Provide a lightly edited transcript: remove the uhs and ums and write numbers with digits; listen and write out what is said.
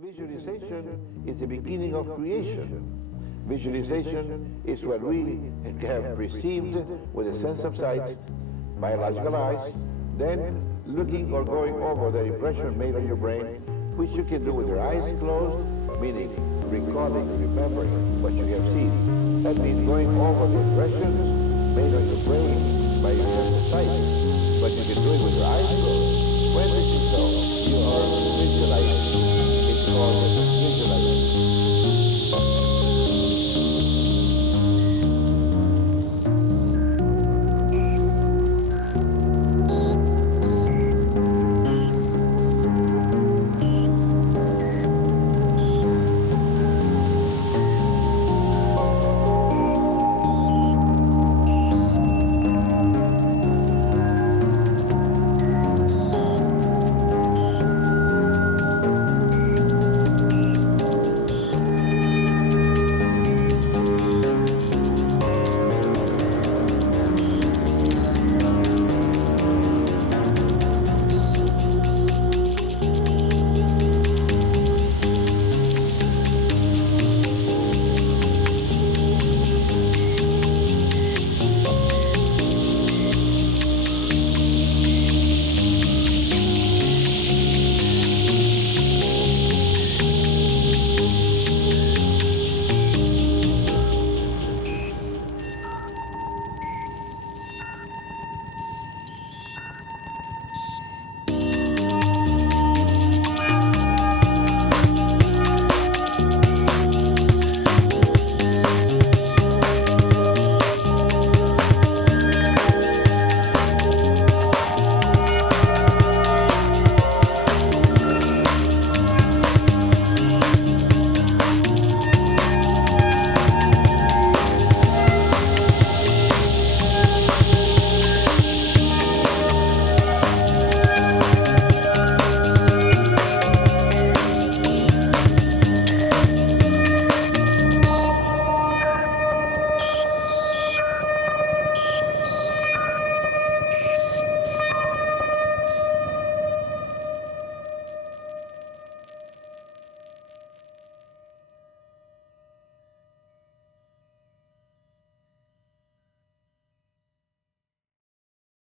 Visualization is the beginning of creation. Visualization is what we have perceived with a sense of sight, biological eyes, then looking or going over the impression made on your brain, which you can do with your eyes closed, meaning recalling, remembering what you have seen. That means going over the impressions made on your brain by your sense of sight. But you can do it with your eyes closed. When this is so, you are visualizing.